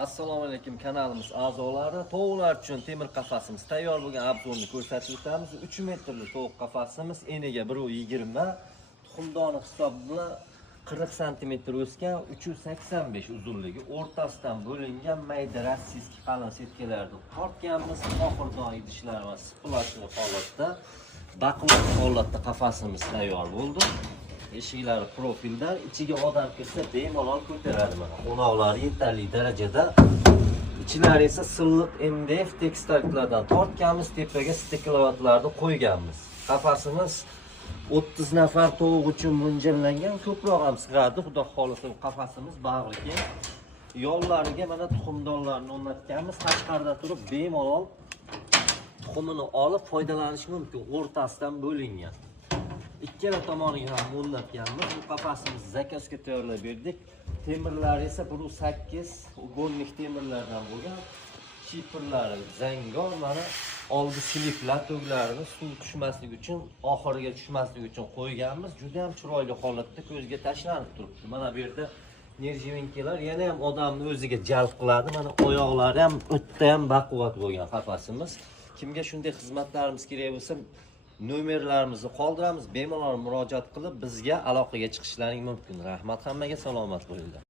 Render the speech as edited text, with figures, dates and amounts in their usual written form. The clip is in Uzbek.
Assalomu alaykum, kanalimiz a'zolari. Tovuqlar uchun temir qafasimiz tayyor bo'lgan, obzorni ko'rsatib o'tamiz. 3 metrli tovuq qafasimiz, eniga 1.20, tuxumdoni hisobi bilan 40 cm o'sgan, 385 uzunligi, o'rtasidan bo'lingan mayda rossiyskiy qalin setkalarni tortganmiz. Oxirgi idishlarimiz siplashli holatda, baquvvat holatda qafasimiz tayyor bo'ldi. Eshiklari profildan, ichiga odam kirsa bemalol ko'taradi mana. O'noqlari yetarli darajada. Ichlari esa silliq MDF tekstillardan tortganmiz, tepaga stiklovatlarni qo'yganmiz. Qafasimiz 30 nafar tovuq uchun mo'ljallangan, ko'proq ham sig'adi. Xudo xolisa qafasimiz bag'riki. Yollariga mana tuxumdonlarni o'rnatganmiz. Tashqarida turib bemalol tuxumini olib foydalanish mumkin. O'rtasidan bo'lingan. Ikkala tomoniga ham o'rnatganmiz. Bu qafasimiz zakazga tayyorlab berdik. Temirlari esa 1.8 gonlik temirlardan bo'lgan. Chipirlari zangor, mana oldi siliflar tuglarini suv tushmasligi uchun, oxiriga tushmasligi uchun qo'yganmiz. Juda ham chiroyli holatda ko'zga tashlanib turibdi. Mana bu yerda nerjivinkalar yana ham odamni o'ziga jalb qiladi. Mana oyoqlari ham o'tda ham baquvvat bo'lgan qafasimiz. Kimga shunday xizmatlarimiz kerak bo'lsa, nomerlarimizni qoldiramiz. Bemalol murojaat qilib bizga aloqaga chiqishlaring mumkin. Rahmat, hammaga salomat bo'linglar.